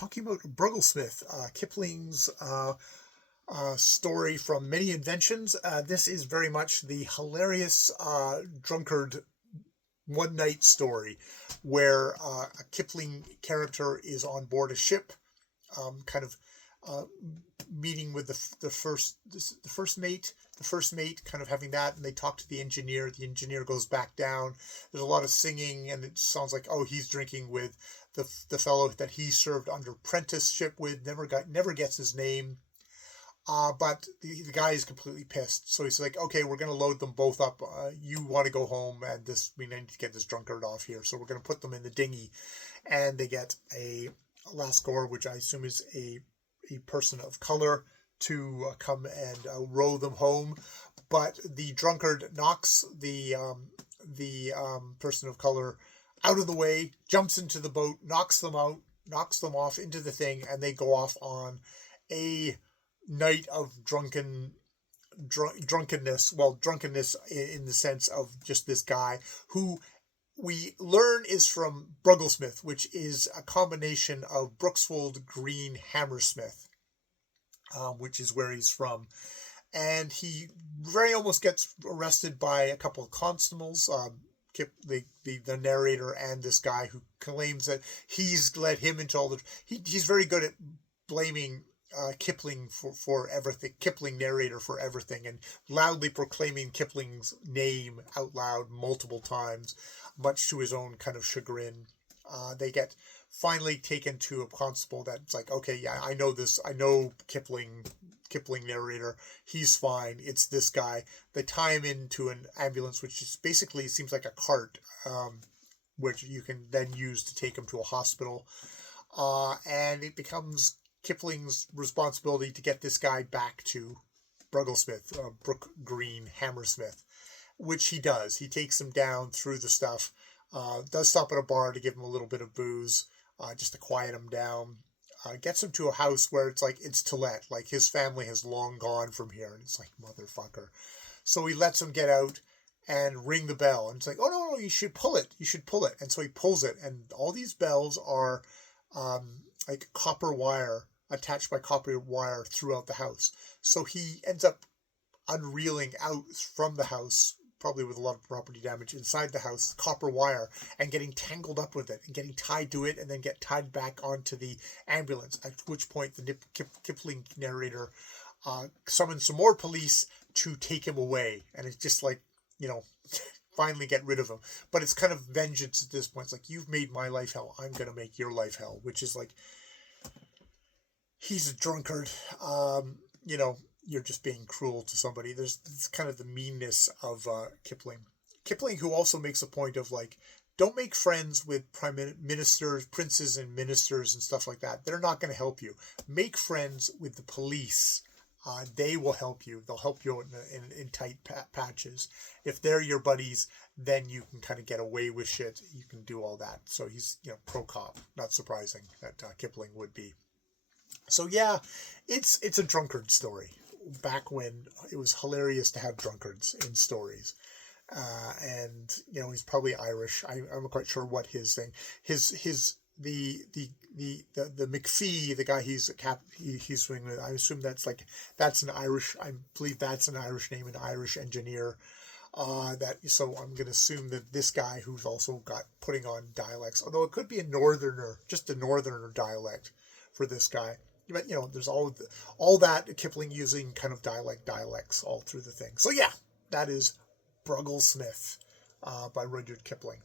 talking about Brgglsmth, Kipling's story from Many Inventions. This is very much the hilarious drunkard one-night story where a Kipling character is on board a ship, meeting with the first mate. The first mate kind of having that, and they talk to the engineer. The engineer goes back down. There's a lot of singing, and it sounds like, oh, he's drinking with the fellow that he served under apprenticeship with. Never gets his name. But the guy is completely pissed. So he's like, okay, we're going to load them both up. You want to go home, and we need to get this drunkard off here. So we're going to put them in the dinghy, and they get a lascar, which I assume is a person of color, to come and row them home. But the drunkard knocks the person of color out of the way, jumps into the boat, knocks them off into the thing, and they go off on a night of drunkenness. Well, drunkenness in the sense of just this guy who we learn is from Brgglsmth, which is a combination of Brookswold Green Hammersmith, which is where he's from. And he very almost gets arrested by a couple of constables, the narrator and this guy who claims that he's led him into all the... He's very good at blaming Kipling for everything, Kipling narrator for everything, and loudly proclaiming Kipling's name out loud multiple times, much to his own kind of chagrin. They get finally taken to a constable that's like, okay, yeah, I know this. I know Kipling narrator. He's fine. It's this guy. They tie him into an ambulance, which is basically seems like a cart, which you can then use to take him to a hospital. And it becomes Kipling's responsibility to get this guy back to Brgglsmth, Brook Green Hammersmith, which he does. He takes him down through the stuff, does stop at a bar to give him a little bit of booze, just to quiet him down, gets him to a house where it's to let, like his family has long gone from here, and it's like, motherfucker. So he lets him get out and ring the bell, and it's like, oh, no, you should pull it, and so he pulls it, and all these bells are like copper wire, attached by copper wire throughout the house. So he ends up unreeling out from the house, probably with a lot of property damage inside the house, copper wire, and getting tangled up with it and getting tied to it, and then get tied back onto the ambulance, at which point the Kipling narrator summons some more police to take him away. And it's just like, finally get rid of him. But it's kind of vengeance at this point. It's like, you've made my life hell, I'm going to make your life hell, which is like, he's a drunkard. You're just being cruel to somebody. There's kind of the meanness of Kipling. Kipling, who also makes a point of like, don't make friends with prime ministers, princes and ministers and stuff like that. They're not going to help you. Make friends with the police. They will help you. They'll help you in tight patches. If they're your buddies, then you can kind of get away with shit. You can do all that. So he's, pro-cop. Not surprising that Kipling would be. So yeah, it's a drunkard story. Back when it was hilarious to have drunkards in stories. And he's probably Irish. I'm not quite sure what his thing. The McPhee, the guy he's swinging with, I assume that's an Irish. I believe that's an Irish name, an Irish engineer. So I'm going to assume that this guy who's also got putting on dialects, although it could be just a northerner dialect for this guy. But there's all that Kipling using kind of dialects all through the thing. So yeah, that is Brgglsmth by Rudyard Kipling.